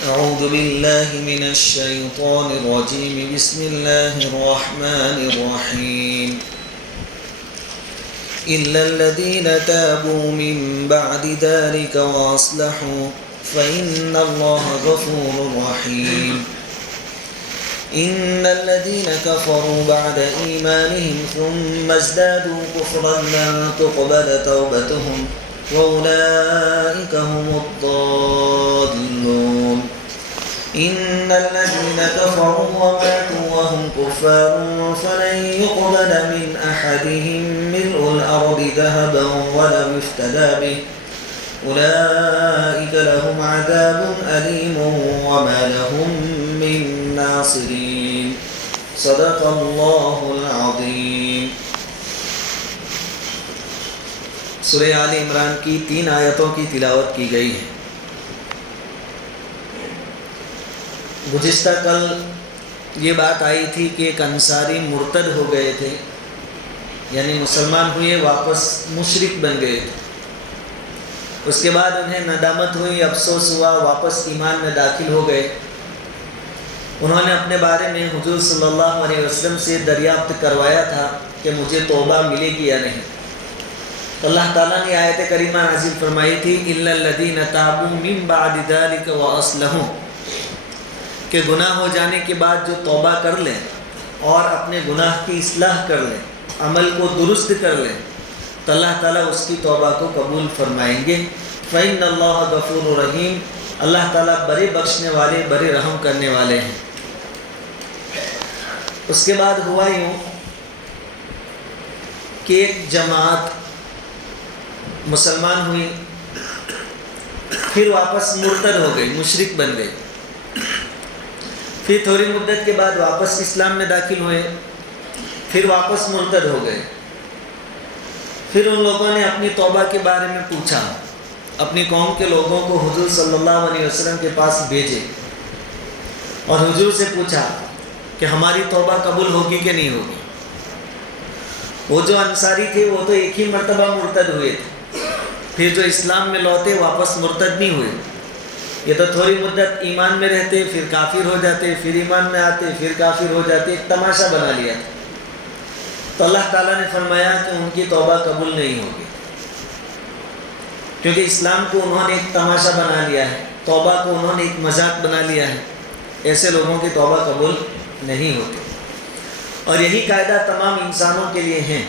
أعوذ بالله من الشيطان الرجيم بسم الله الرحمن الرحيم إلا الذين تابوا من بعد ذلك وأصلحوا فإن الله غفور رحيم إن الذين كفروا بعد إيمانهم ثم ازدادوا كفرا لن تقبل توبتهم وأولئك هم الضالون إن الذين كفروا وماتوا وهم كفار فلن يقبل من أحدهم ملء الأرض ذهبا ولو افتدى به أولئك لهم عذاب أليم وما لهم من ناصرين صدق الله العظيم. سورہ آل عمران کی 3 آیتوں کی تلاوت کی گئی ہے. گزشتہ کل یہ بات آئی تھی کہ ایک انصاری مرتد ہو گئے تھے، یعنی مسلمان ہوئے واپس مشرک بن گئے تھے. اس کے بعد انہیں ندامت ہوئی، افسوس ہوا، واپس ایمان میں داخل ہو گئے. انہوں نے اپنے بارے میں حضور صلی اللہ علیہ وسلم سے دریافت کروایا تھا کہ مجھے توبہ ملے گی یا نہیں. تو اللہ تعالیٰ نے آیت کریمہ نازل فرمائی تھی إِلَّا الَّذِينَ تَابُوا مِن بَعْدِ ذَلِكَ وَأَصْلَحُوا، کہ گناہ ہو جانے کے بعد جو توبہ کر لیں اور اپنے گناہ کی اصلاح کر لیں، عمل کو درست کر لیں، تو اللہ تعالیٰ اس کی توبہ کو قبول فرمائیں گے. فَإِنَّ اللَّهَ غَفُورٌ رَحِيمٌ، اللہ تعالیٰ بڑے بخشنے والے، بڑے رحم کرنے والے ہیں. اس کے بعد ہوا یوں کہ ایک جماعت مسلمان ہوئی، پھر واپس مرتد ہو گئی، مشرک بن گئی. پھر تھوڑی مدت کے بعد واپس اسلام میں داخل ہوئے، پھر واپس مرتد ہو گئے. پھر ان لوگوں نے اپنی توبہ کے بارے میں پوچھا، اپنی قوم کے لوگوں کو حضور صلی اللہ علیہ وسلم کے پاس بھیجے اور حضور سے پوچھا کہ ہماری توبہ قبول ہوگی کہ نہیں ہوگی. وہ جو انصاری تھے وہ تو ایک ہی مرتبہ مرتد ہوئے تھے، پھر جو اسلام میں لوٹے واپس مرتد نہیں ہوئے. یہ تو تھوڑی مدت ایمان میں رہتے، پھر کافر ہو جاتے، پھر ایمان میں آتے، پھر کافر ہو جاتے، ایک تماشا بنا لیا تھا. تو اللہ تعالیٰ نے فرمایا کہ ان کی توبہ قبول نہیں ہوگی، کیونکہ اسلام کو انہوں نے ایک تماشا بنا لیا ہے، توبہ کو انہوں نے ایک مذاق بنا لیا ہے. ایسے لوگوں کی توبہ قبول نہیں ہوتی. اور یہی قاعدہ تمام انسانوں کے لیے ہے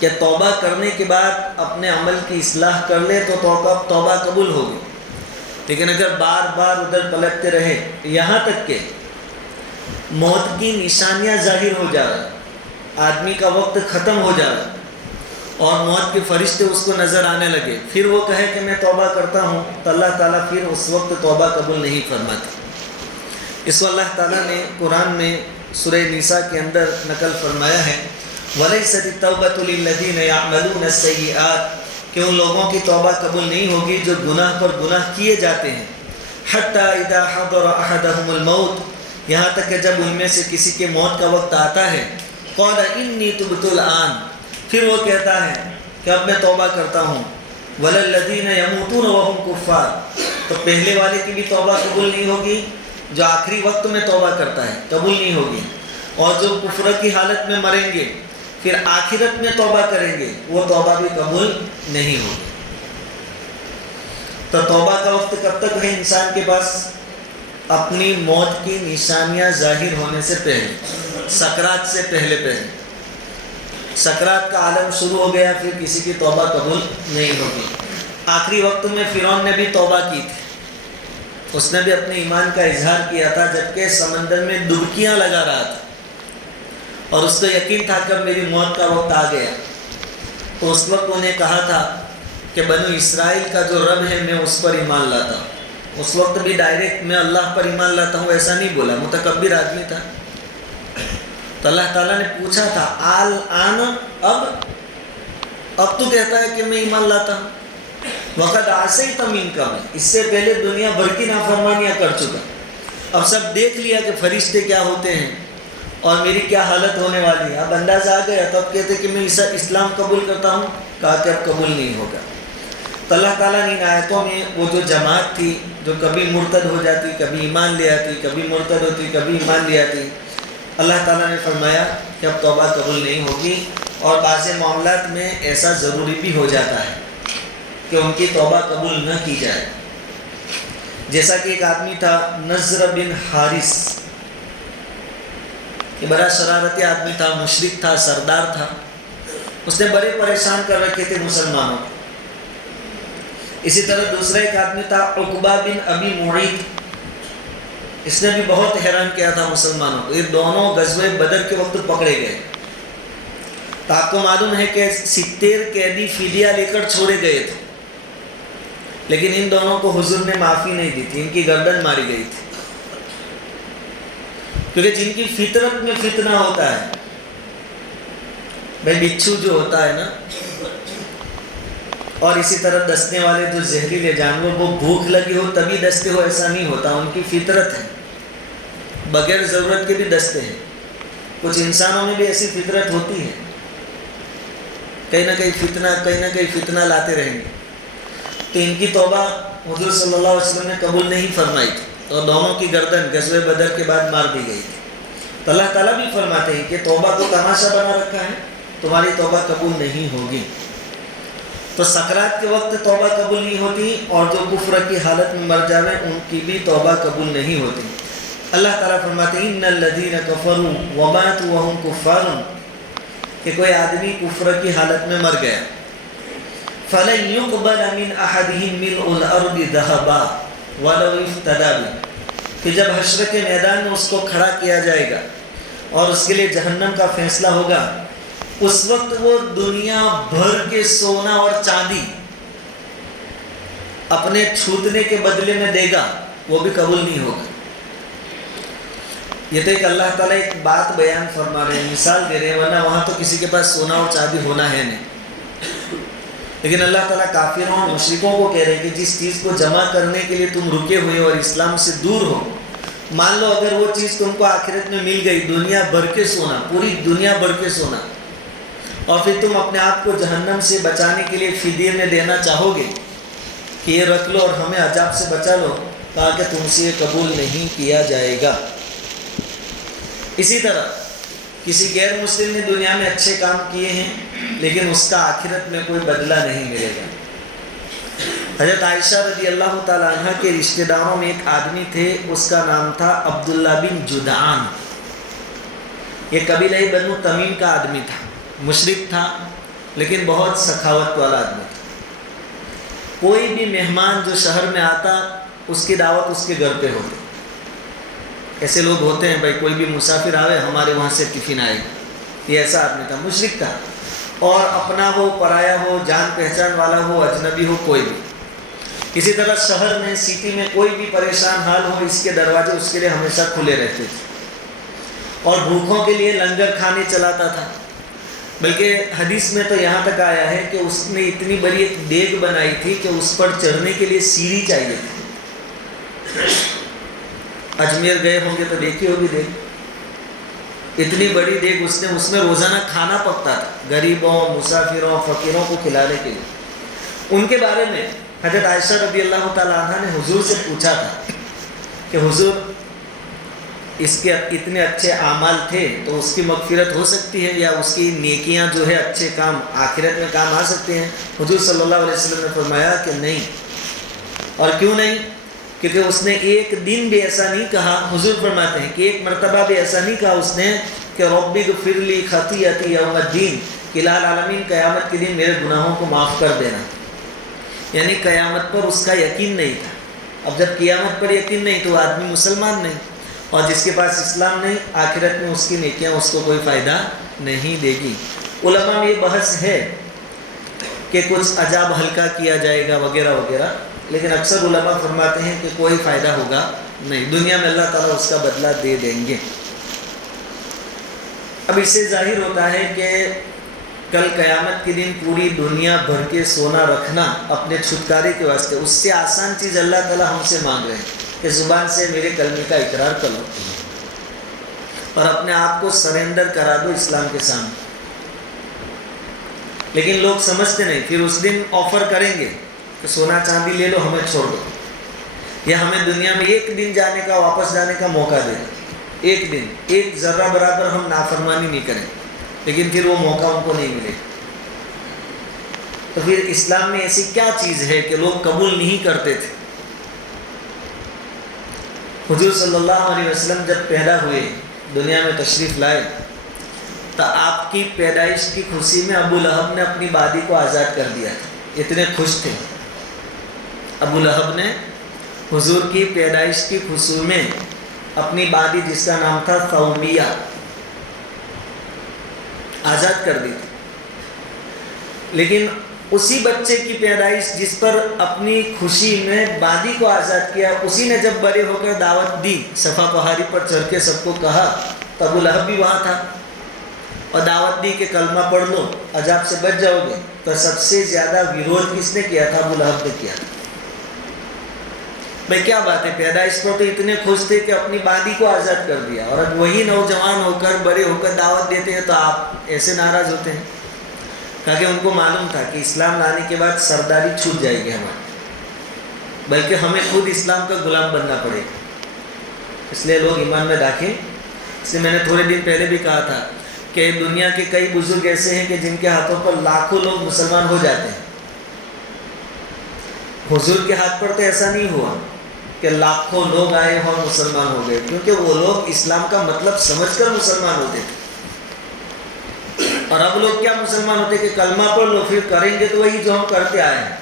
کہ توبہ کرنے کے بعد اپنے عمل کی اصلاح کر لے تو توبہ قبول ہوگی. لیکن اگر بار بار ادھر پلٹتے رہے یہاں تک کہ موت کی نشانیاں ظاہر ہو جائے، آدمی کا وقت ختم ہو جائے اور موت کے فرشتے اس کو نظر آنے لگے، پھر وہ کہے کہ میں توبہ کرتا ہوں، تو اللہ تعالیٰ پھر اس وقت توبہ قبول نہیں فرماتا. اس کو اللہ تعالیٰ نے قرآن میں سورہ نساء کے اندر نقل فرمایا ہے، وَلَيْسَتِ التَّوْبَةُ لِلَّذِينَ يَعْمَلُونَ السَّيِّئَاتِ، کہ ان لوگوں کی توبہ قبول نہیں ہوگی جو گناہ پر گناہ کیے جاتے ہیں. حَتَّى إِذَا حَضَرَ أَحَدَهُمُ الْمَوْتُ، یہاں تک کہ جب ان میں سے کسی کے موت کا وقت آتا ہے، قَالَ إِنِّي تُبْتُ الْآنَ، پھر وہ کہتا ہے کہ اب میں توبہ کرتا ہوں. وَلَا الَّذِينَ يَمُوتُونَ وَهُمْ كُفَّارٌ، تو پہلے والے کی بھی توبہ قبول نہیں ہوگی، جو آخری وقت میں توبہ کرتا ہے قبول نہیں ہوگی. اور جو کفر کی حالت میں مریں گے پھر آخرت میں توبہ کریں گے، وہ توبہ بھی قبول نہیں ہوگی. تو توبہ کا وقت کب تک ہے انسان کے پاس؟ اپنی موت کی نشانیاں ظاہر ہونے سے پہلے، سکرات سے پہلے. سکرات کا عالم شروع ہو گیا پھر کسی کی توبہ قبول نہیں ہوگی. آخری وقت میں فرعون نے بھی توبہ کی تھی، اس نے بھی اپنے ایمان کا اظہار کیا تھا جبکہ سمندر میں ڈبکیاں لگا رہا تھا اور اس کو یقین تھا کہ میری موت کا وقت آ گیا. تو اس وقت انہیں کہا تھا کہ بنو اسرائیل کا جو رب ہے میں اس پر ایمان لاتا ہوں. اس وقت بھی ڈائریکٹ میں اللہ پر ایمان لاتا ہوں ایسا نہیں بولا، متکبر آدمی تھا. تو اللہ تعالیٰ نے پوچھا تھا آن اب تو کہتا ہے کہ میں ایمان لاتا ہوں. وقت عصیت من قبل، اس سے پہلے دنیا بھر کی نافرمانیاں کر چکا، اب سب دیکھ لیا کہ فرشتے کیا ہوتے ہیں اور میری کیا حالت ہونے والی ہے. اب اندازہ آ گیا، تب کہتے کہ میں اسلام قبول کرتا ہوں، کہا کہ اب قبول نہیں ہوگا. تو تو اللہ تعالیٰ نے ان آیتوں میں وہ جو جماعت تھی جو کبھی مرتد ہو جاتی، کبھی ایمان لے آتی، کبھی مرتد ہوتی، کبھی ایمان لے آتی، اللہ تعالیٰ نے فرمایا کہ اب توبہ قبول نہیں ہوگی، اور بعض معاملات میں ایسا ضروری بھی ہو جاتا ہے کہ ان کی توبہ قبول نہ کی جائے. جیسا کہ ایک آدمی تھا نضر بن حارث، یہ بڑا شرارتی آدمی تھا، مشرک تھا، سردار تھا، اس نے بڑے پریشان کر رکھے تھے مسلمانوں کو. اسی طرح دوسرا ایک آدمی تھا عقبہ بن ابی معیط، اس نے بھی بہت حیران کیا تھا مسلمانوں کو. یہ دونوں غزوہ بدر کے وقت پکڑے گئے. تو آپ کو معلوم ہے کہ 70 قیدی فدیہ لے کر چھوڑے گئے تھے، لیکن ان دونوں کو حضور نے معافی نہیں دی تھی، ان کی گردن ماری گئی تھی. کیونکہ جن کی فطرت میں فتنہ ہوتا ہے، بھائی بچھو جو ہوتا ہے نا، اور اسی طرح ڈسنے والے جو زہریلے جانور، وہ بھوک لگی ہو تبھی ڈستے ہو ایسا نہیں ہوتا، ان کی فطرت ہے، بغیر ضرورت کے بھی ڈستے ہیں. کچھ انسانوں میں بھی ایسی فطرت ہوتی ہے، کہیں نہ کہیں فتنہ لاتے رہیں گے. تو ان کی توبہ حضور صلی اللہ علیہ وسلم نے قبول نہیں فرمائی تھی، اور دونوں کی گردن غزوہ بدر کے بعد مار دی گئی تھی. تو اللہ تعالیٰ بھی فرماتے ہیں کہ توبہ کو تماشا بنا رکھا ہے، تمہاری توبہ قبول نہیں ہوگی. تو سکرات کے وقت توبہ قبول نہیں ہوتی، اور جو کفر کی حالت میں مر جاویں ان کی بھی توبہ قبول نہیں ہوتی. اللہ تعالیٰ فرماتے ہیں ان الذین کفروا وماتوا وهم کفار، کہ کوئی آدمی کفر کی حالت میں مر گیا، فَلَن يُقْبَلَ مِنْ أَحَدِهِمْ مِلْءُ الْأَرْضِ ذَهَبًا وَلَوْ افْتَدَىٰ بِهِ، کہ جب حشر کے میدان میں اس کو کھڑا کیا جائے گا اور اس کے لیے جہنم کا فیصلہ ہوگا، اس وقت وہ دنیا بھر کے سونا اور چاندی اپنے چھوٹنے کے بدلے میں دے گا، وہ بھی قبول نہیں ہوگا. یہ تو ایک اللہ تعالیٰ ایک بات بیان فرما رہے ہیں، مثال دے رہے ہیں، ورنہ وہاں تو کسی کے پاس سونا اور چاندی ہونا ہے نہیں. لیکن اللہ تعالیٰ کافروں اور مشرکوں کو کہہ رہے ہیں کہ جس چیز کو جمع کرنے کے لیے تم رکے ہوئے اور اسلام سے دور ہو، مان لو اگر وہ چیز تم کو آخرت میں مل گئی، دنیا بھر کے سونا، پوری دنیا بھر کے سونا، اور پھر تم اپنے آپ کو جہنم سے بچانے کے لیے فدیے میں دینا چاہو گے کہ یہ رکھ لو اور ہمیں عذاب سے بچا لو، کہا کہ تم سے یہ قبول نہیں کیا جائے گا. اسی طرح کسی غیر مسلم نے دنیا میں اچھے کام کیے ہیں، لیکن اس کا آخرت میں کوئی بدلہ نہیں ملے گا. حضرت عائشہ رضی اللہ تعالیٰ عنہ کے رشتہ داروں میں ایک آدمی تھے، اس کا نام تھا عبداللہ بن جدعان. یہ قبیلہ بنو تمیم کا آدمی تھا، مشرک تھا، لیکن بہت سخاوت والا آدمی تھا. کوئی بھی مہمان جو شہر میں آتا، اس کی دعوت اس کے گھر پہ ہوتی. ایسے لوگ ہوتے ہیں، بھائی کوئی بھی مسافر آوے ہمارے وہاں سے ٹفن آئے گا. یہ ایسا آدمی تھا، مشرک تھا، اور اپنا ہو پرایا ہو، جان پہچان والا ہو، اجنبی ہو، کوئی بھی. اسی طرح شہر میں، سٹی میں کوئی بھی پریشان حال ہو، اس کے دروازے اس کے لیے ہمیشہ کھلے رہتے تھے، اور بھوکوں کے لیے لنگر کھانے چلاتا تھا. بلکہ حدیث میں تو یہاں تک آیا ہے کہ اس نے اتنی بڑی ایک دیگ بنائی تھی کہ اس پر چڑھنے کے لیے سیڑھی چاہیے تھی. اجمیر گئے ہوں گے تو دیکھی ہوگی دیگ، اتنی بڑی دیگ اس میں روزانہ کھانا پکتا تھا، غریبوں، مسافروں، فقیروں کو کھلانے کے لیے. ان کے بارے میں حضرت عائشہ رضی اللہ تعالیٰ عنہ نے حضور سے پوچھا تھا کہ حضور اس کے اتنے اچھے اعمال تھے تو اس کی مغفرت ہو سکتی ہے، یا اس کی نیکیاں جو ہے اچھے کام آخرت میں کام آ سکتے ہیں؟ حضور صلی اللہ علیہ وسلم نے فرمایا کہ نہیں. اور کیوں نہیں؟ کیونکہ اس نے ایک دن بھی ایسا نہیں کہا. حضور فرماتے ہیں کہ ایک مرتبہ بھی ایسا نہیں کہا اس نے کہ رب اغفر لی خطیئتی یوم الدین، کہ الہ العالمین قیامت کے دن میرے گناہوں کو معاف کر دینا. یعنی قیامت پر اس کا یقین نہیں تھا. اب جب قیامت پر یقین نہیں تو آدمی مسلمان نہیں، اور جس کے پاس اسلام نہیں، آخرت میں اس کی نیکیاں اس کو کوئی فائدہ نہیں دے گی. علماء میں یہ بحث ہے کہ کچھ عذاب ہلکا کیا جائے گا وغیرہ وغیرہ، لیکن اکثر علماء فرماتے ہیں کہ کوئی فائدہ ہوگا نہیں، دنیا میں اللہ تعالیٰ اس کا بدلہ دے دیں گے. اب اس سے ظاہر ہوتا ہے کہ کل قیامت کے دن پوری دنیا بھر کے سونا رکھنا اپنے چھٹکارے کے واسطے، اس سے آسان چیز اللہ تعالیٰ ہم سے مانگ رہے ہیں کہ زبان سے میرے کلمے کا اقرار کر لو اور اپنے آپ کو سرنڈر کرا دو اسلام کے سامنے. لیکن لوگ سمجھتے نہیں، پھر اس دن آفر کریں گے کہ سونا چاندی لے لو، ہمیں چھوڑ دو، یا ہمیں دنیا میں ایک دن جانے کا، واپس جانے کا موقع دے دو، ایک دن، ایک ذرہ برابر ہم نافرمانی نہیں کریں، لیکن پھر وہ موقع ان کو نہیں ملے۔ تو پھر اسلام میں ایسی کیا چیز ہے کہ لوگ قبول نہیں کرتے تھے؟ حضور صلی اللہ علیہ وسلم جب پیدا ہوئے، دنیا میں تشریف لائے، تو آپ کی پیدائش کی خوشی میں ابو لہب نے اپنی بادی کو آزاد کر دیا تھا، اتنے خوش تھے ابو لہب نے حضور کی پیدائش کی خوشی میں اپنی بادی، جس کا نام تھا ثوبیہ، آزاد کر دی تھی۔ لیکن اسی بچے کی پیدائش جس پر اپنی خوشی میں بادی کو آزاد کیا، اسی نے جب بڑے ہو کر دعوت دی، صفا پہاڑی پر چڑھ کے سب کو کہا، تو ابو لہب بھی وہاں تھا اور دعوت دی کہ کلمہ پڑھ لو، عذاب سے بچ جاؤ گے، تو سب سے زیادہ ویرودھ کس نے کیا تھا؟ ابو لہب نے کیا تھا۔ بھائی کیا بات ہے، پیدائش پر تو اتنے خوش تھے کہ اپنی بادی کو آزاد کر دیا، اور اب وہی نوجوان ہو کر، بڑے ہو کر دعوت دیتے ہیں تو آپ ایسے ناراض ہوتے ہیں؟ تاکہ ان کو معلوم تھا کہ اسلام لانے کے بعد سرداری چھوٹ جائے گی ہماری، بلکہ ہمیں خود اسلام کا غلام بننا پڑے گا، اس لیے لوگ ایمان میں داخل۔ اس لیے میں نے تھوڑے دن پہلے بھی کہا تھا کہ دنیا کے کئی بزرگ ایسے ہیں کہ جن کے ہاتھوں پر لاکھوں لوگ مسلمان ہو جاتے ہیں۔ حضور کے ہاتھ پر تو ایسا نہیں ہوا کہ لاکھوں لوگ آئے اور مسلمان ہو گئے، کیونکہ وہ لوگ اسلام کا مطلب سمجھ کر مسلمان ہوتے تھے، اور اب لوگ کیا مسلمان ہوتے کہ کلمہ پڑھ لو، پھر کریں گے تو وہی جو ہم کرتے آئے ہیں،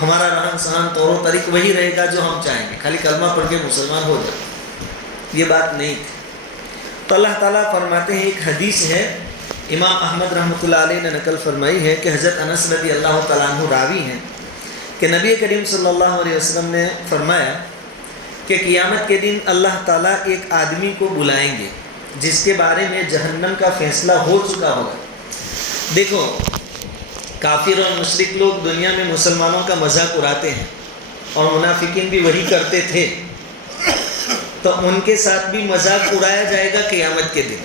ہمارا رہن سہن طور و طریق وہی رہے گا جو ہم چاہیں گے، خالی کلمہ پڑھ کے مسلمان ہو جائے، یہ بات نہیں تھی۔ تو اللہ تعالیٰ فرماتے ہیں، ایک حدیث ہے امام احمد رحمۃ اللہ علیہ نے نقل فرمائی ہے کہ حضرت انس رضی اللہ تعالیٰ عنہ راوی ہیں کہ نبی کریم صلی اللہ علیہ وسلم نے فرمایا کہ قیامت کے دن اللہ تعالیٰ ایک آدمی کو بلائیں گے جس کے بارے میں جہنم کا فیصلہ ہو چکا ہوگا۔ دیکھو، کافر اور مشرک لوگ دنیا میں مسلمانوں کا مذاق اڑاتے ہیں، اور منافقین بھی وہی کرتے تھے، تو ان کے ساتھ بھی مذاق اڑایا جائے گا قیامت کے دن،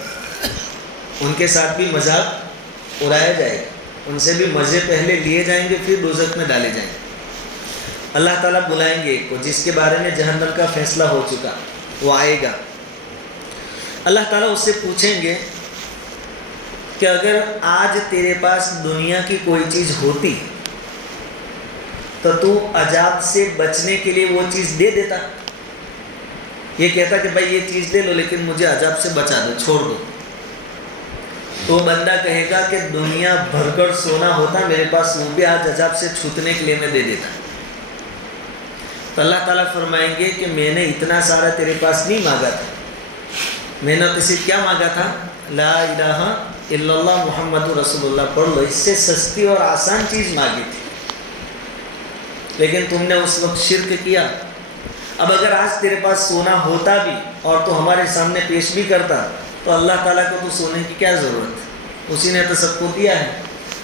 ان کے ساتھ بھی مذاق اڑایا جائے گا، ان سے بھی مزے پہلے لیے جائیں گے، پھر دوزخ میں ڈالے جائیں گے۔ اللہ تعالیٰ بلائیں گے ایک کو جس کے بارے میں جہنم کا فیصلہ ہو چکا، وہ آئے گا۔ اللہ تعالیٰ اس سے پوچھیں گے کہ اگر آج تیرے پاس دنیا کی کوئی چیز ہوتی تو عذاب سے بچنے کے لیے وہ چیز دے دیتا؟ یہ کہتا کہ بھائی یہ چیز لے لو لیکن مجھے عذاب سے بچا دو، چھوڑ دو، تو بندہ کہے گا کہ دنیا بھر کر سونا ہوتا میرے پاس، وہ بھی آج عذاب سے چھوٹنے کے لیے میں دے دیتا۔ تو اللہ تعالیٰ فرمائیں گے کہ میں نے اتنا سارا تیرے پاس نہیں مانگا تھا، میں نے اسے کیا مانگا تھا؟ لا الہ الا اللہ محمد رسول اللہ پڑھ لو، اس سے سستی اور آسان چیز مانگی تھی، لیکن تم نے اس وقت شرک کیا۔ اب اگر آج تیرے پاس سونا ہوتا بھی اور تو ہمارے سامنے پیش بھی کرتا تو اللہ تعالیٰ کو تو سونے کی کیا ضرورت ہے، اسی نے تو سب کو دیا ہے۔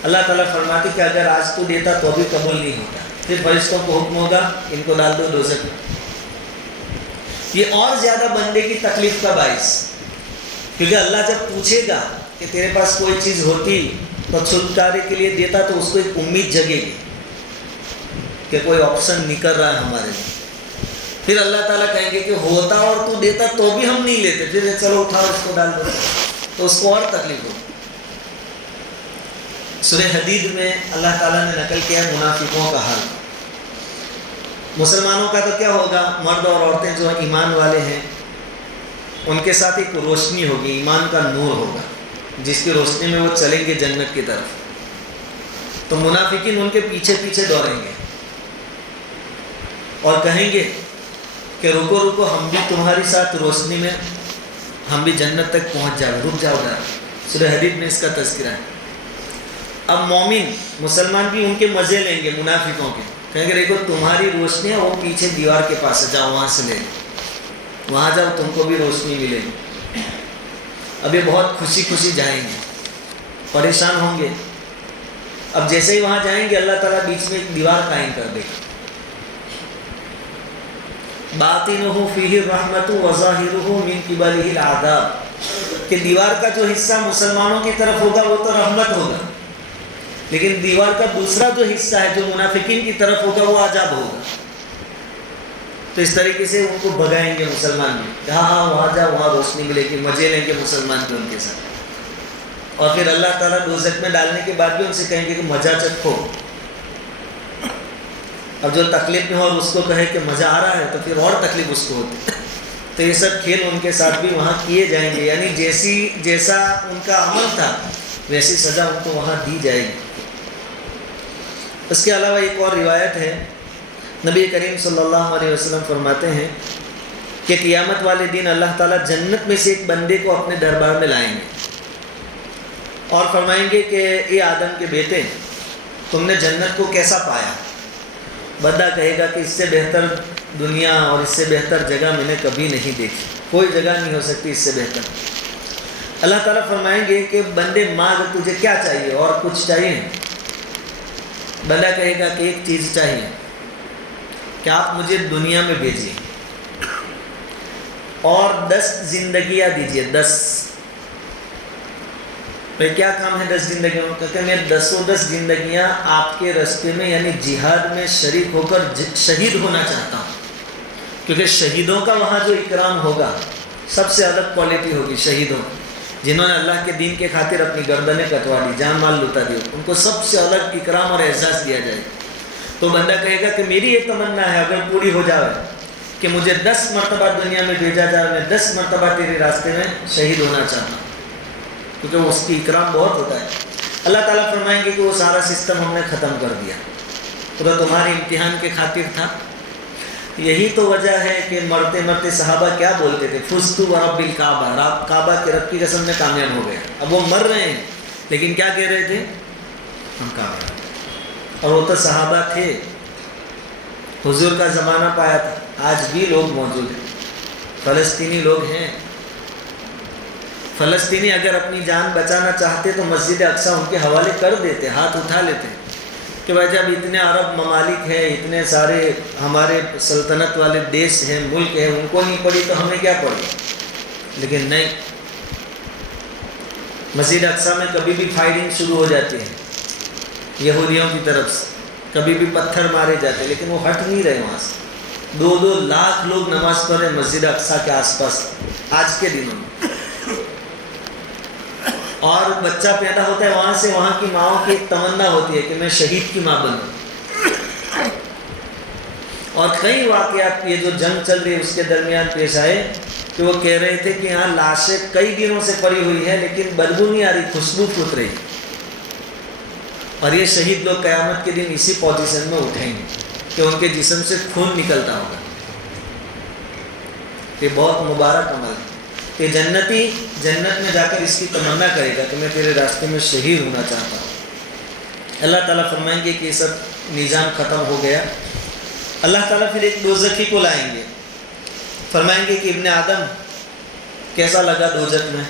اللہ تعالیٰ فرماتے کہ اگر آج تو دیتا تو ابھی قبول نہیں ہوتا، پھر فرشتوں کو حکم ہوگا ان کو ڈال دو دوزخ میں۔ یہ اور زیادہ بندے کی تکلیف کا باعث، کیونکہ اللہ جب پوچھے گا کہ تیرے پاس کوئی چیز ہوتی تو چھٹکارے کے لیے دیتا، تو اس کو ایک امید جگے گی کہ کوئی آپشن نکل رہا ہے ہمارے لیے۔ پھر اللہ تعالیٰ کہیں گے کہ ہوتا اور تو دیتا تو بھی ہم نہیں لیتے، پھر چلو اٹھاؤ اس کو ڈال دو، تو اس کو اور تکلیف ہو۔ سورہ حدید میں اللہ تعالیٰ نے نقل کیا منافقوں کا حال۔ مسلمانوں کا تو کیا ہوگا، مرد اور عورتیں جو ایمان والے ہیں ان کے ساتھ ایک روشنی ہوگی، ایمان کا نور ہوگا جس کی روشنی میں وہ چلیں گے جنت کی طرف۔ تو منافقین ان کے پیچھے پیچھے دوڑیں گے اور کہیں گے کہ رکو رکو، ہم بھی تمہاری ساتھ روشنی میں، ہم بھی جنت تک پہنچ جاؤ، رک جاؤ گا۔ سورہ حدید میں اس کا تذکرہ ہے۔ اب مومن مسلمان بھی ان کے مزے لیں گے منافقوں کے، کہیں گے دیکھو تمہاری روشنی ہے، وہ پیچھے دیوار کے پاس ہے، جاؤ وہاں سے لے لو، وہاں جاؤ تم کو بھی روشنی ملے گی۔ اب یہ بہت خوشی خوشی جائیں گے، پریشان ہوں گے۔ اب جیسے ہی وہاں جائیں گے اللہ تعالیٰ بیچ میں ایک دیوار قائم کر دے گا، باطنہ فیہ الرحمۃ وظاہرہ من قبلہ العذاب، کہ دیوار کا جو حصہ مسلمانوں کی طرف ہوگا وہ تو رحمت ہوگا، لیکن دیوار کا دوسرا جو حصہ ہے جو منافقین کی طرف ہوگا وہ عذاب ہوگا. تو اس طریقے سے ان کو بھگائیں گے مسلمان بھی, ہاں وہاں جا, وہاں روشنی ملے گی, مزے لیں گے مسلمان بھی ان کے ساتھ. اور پھر اللہ تعالیٰ دوزخ میں ڈالنے کے بعد بھی ان سے کہیں گے کہ مزہ چکھو. اب جو تکلیف میں ہو اور اس کو کہے کہ مزہ آ رہا ہے تو پھر اور تکلیف اس کو ہوتی ہے. تو یہ سب کھیل ان کے ساتھ بھی وہاں کیے جائیں گے, یعنی جیسا ان کا عمل تھا ویسی سزا ان کو وہاں دی جائے گی. اس کے علاوہ ایک اور روایت ہے, نبی کریم صلی اللہ علیہ وسلم فرماتے ہیں کہ قیامت والے دن اللہ تعالیٰ جنت میں سے ایک بندے کو اپنے دربار میں لائیں گے اور فرمائیں گے کہ اے آدم کے بیٹے, تم نے جنت کو کیسا پایا؟ بندہ کہے گا کہ اس سے بہتر دنیا اور اس سے بہتر جگہ میں نے کبھی نہیں دیکھی, کوئی جگہ نہیں ہو سکتی اس سے بہتر. اللہ تعالیٰ فرمائیں گے کہ بندے مانگ, تجھے کیا چاہیے؟ اور کچھ چاہیے؟ بندہ کہے گا کہ ایک چیز چاہیے کہ آپ مجھے دنیا میں بھیجیے اور 10 زندگیاں دیجیے. 10 بھائی کیا کام ہے 10 زندگیوں کا؟ کہ میں 10 زندگیاں آپ کے راستے میں یعنی جہاد میں شریک ہو کر شہید ہونا چاہتا ہوں, کیونکہ شہیدوں کا وہاں جو اکرام ہوگا سب سے الگ کوالٹی ہوگی. شہیدوں جنہوں نے اللہ کے دین کے خاطر اپنی گردنیں کٹوا دی, جان مال لوٹا دی, ان کو سب سے الگ اکرام اور اعزاز دیا جائے. تو بندہ کہے گا کہ میری یہ تمنا ہے اگر پوری ہو جائے کہ مجھے 10 مرتبہ دنیا میں بھیجا جائے, میں 10 مرتبہ تیرے راستے میں شہید ہونا چاہتا ہوں, کیونکہ اس کی اکرام بہت ہوتا ہے. اللہ تعالیٰ فرمائیں گے کہ وہ سارا سسٹم ہم نے ختم کر دیا, پورا تمہارے امتحان کے خاطر تھا. یہی تو وجہ ہے کہ مرتے مرتے صحابہ کیا بولتے تھے, فزتو ورب الکعبہ, کعبہ کے رب کی قسم میں کامیاب ہو گیا. اب وہ مر رہے ہیں لیکن کیا کہہ رہے تھے؟ ہم کامیاب. اور وہ تو صحابہ تھے, حضور کا زمانہ پایا تھا. آج بھی لوگ موجود ہیں, فلسطینی لوگ ہیں. فلسطینی اگر اپنی جان بچانا چاہتے تو مسجد اقصی ان کے حوالے کر دیتے, ہاتھ اٹھا لیتے کہ بھائی جب اتنے عرب ممالک ہیں, اتنے سارے ہمارے سلطنت والے دیش ہیں, ملک ہیں, ان کو نہیں پڑی تو ہمیں کیا پڑی. لیکن نہیں, مسجد اقصی میں کبھی بھی فائرنگ شروع ہو جاتی ہے یہودیوں کی طرف سے, کبھی بھی پتھر مارے جاتے, لیکن وہ ہٹ نہیں رہے وہاں سے. 2-2 لاکھ لوگ نماز پڑھ رہے مسجد اقصی کے آس پاس آج کے دنوں میں. اور بچہ پیدا ہوتا ہے وہاں سے, وہاں کی ماؤں کی ایک تمنا ہوتی ہے کہ میں شہید کی ماں بنوں. اور کئی واقعات یہ جو جنگ چل رہی ہے اس کے درمیان پیش آئے کہ وہ کہہ رہے تھے کہ یہاں لاشیں کئی دنوں سے پڑی ہوئی ہے لیکن بدبو نہیں آ رہی, خوشبو پھوٹ رہی. اور یہ شہید لوگ قیامت کے دن اسی پوزیشن میں اٹھیں گے کہ ان کے جسم سے خون نکلتا ہوگا. یہ بہت مبارک عمل ہے کہ جنتی جنت میں جا کر اس کی تمنا کرے گا کہ میں تیرے راستے میں شہید ہونا چاہتا ہوں. اللہ تعالیٰ فرمائیں گے کہ یہ سب نظام ختم ہو گیا. اللہ تعالیٰ پھر ایک دوزخی کو لائیں گے, فرمائیں گے کہ ابن آدم کیسا لگا دوزخ میں,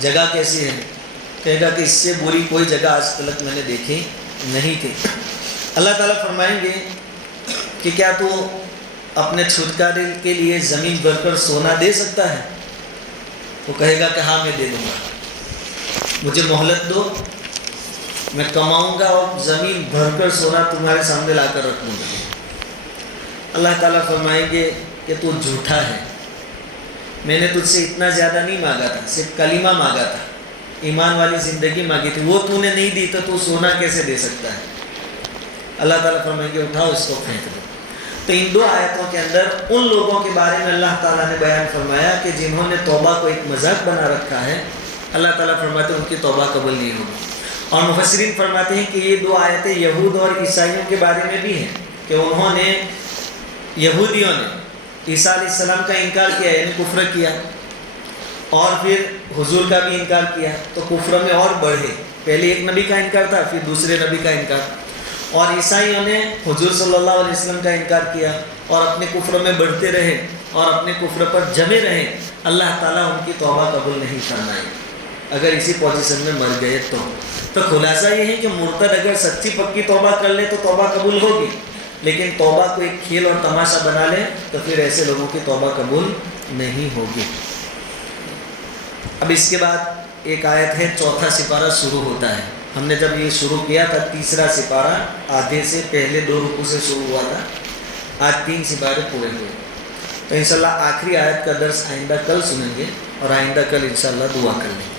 جگہ کیسی ہے؟ کہے گا کہ اس سے بری کوئی جگہ آج تک میں نے دیکھی نہیں تھی. اللہ تعالیٰ فرمائیں گے کہ کیا تو اپنے چھٹکارے کے لیے زمین بھر کر سونا دے سکتا ہے؟ وہ کہے گا کہ ہاں میں دے دوں گا, مجھے مہلت دو, میں کماؤں گا اور زمین بھر کر سونا تمہارے سامنے لا کر رکھ دوں گا. اللہ تعالیٰ فرمائیں گے کہ تو جھوٹا ہے, میں نے تجھ سے اتنا زیادہ نہیں مانگا تھا, صرف کلمہ مانگا تھا, ایمان والی زندگی مانگی تھی, وہ تو نے نہیں دی تو سونا کیسے دے سکتا ہے؟ اللہ تعالیٰ فرمائیں گے اٹھاؤ اس کو پھینک دو. تو ان 2 آیتوں کے اندر ان لوگوں کے بارے میں اللہ تعالیٰ نے بیان فرمایا کہ جنہوں نے توبہ کو ایک مذاق بنا رکھا ہے, اللہ تعالیٰ فرماتے ہیں ان کی توبہ قبول نہیں ہوگی. اور مفسرین فرماتے ہیں کہ یہ 2 آیتیں یہود اور عیسائیوں کے بارے میں بھی ہیں کہ انہوں نے, یہودیوں نے عیسیٰ علیہ السلام کا انکار کیا یعنی کفر کیا, اور پھر حضور کا بھی انکار کیا تو کفر میں اور بڑھے. پہلے ایک نبی کا انکار تھا, پھر دوسرے نبی کا انکار. اور عیسائیوں نے حضور صلی اللہ علیہ وسلم کا انکار کیا اور اپنے کفر میں بڑھتے رہے اور اپنے کفر پر جمے رہے. اللہ تعالیٰ ان کی توبہ قبول نہیں فرمائے اگر اسی پوزیشن میں مر گئے تو خلاصہ یہ ہے کہ مرتد اگر سچی پکی توبہ کر لے تو توبہ قبول ہوگی, لیکن توبہ کو ایک کھیل اور تماشا بنا لے تو پھر ایسے لوگوں کی توبہ قبول نہیں ہوگی. اب اس کے بعد ایک آیت ہے, 4تھا سپارہ شروع ہوتا ہے. ہم نے جب یہ شروع کیا تھا تیسرا سپارہ آدھے سے پہلے 2 رکوع سے شروع ہوا تھا، آج 3 سپارے پورے ہوئے، تو انشاءاللہ آخری آیت کا درس آئندہ کل سنیں گے اور آئندہ کل انشاءاللہ دعا کر لیں گے۔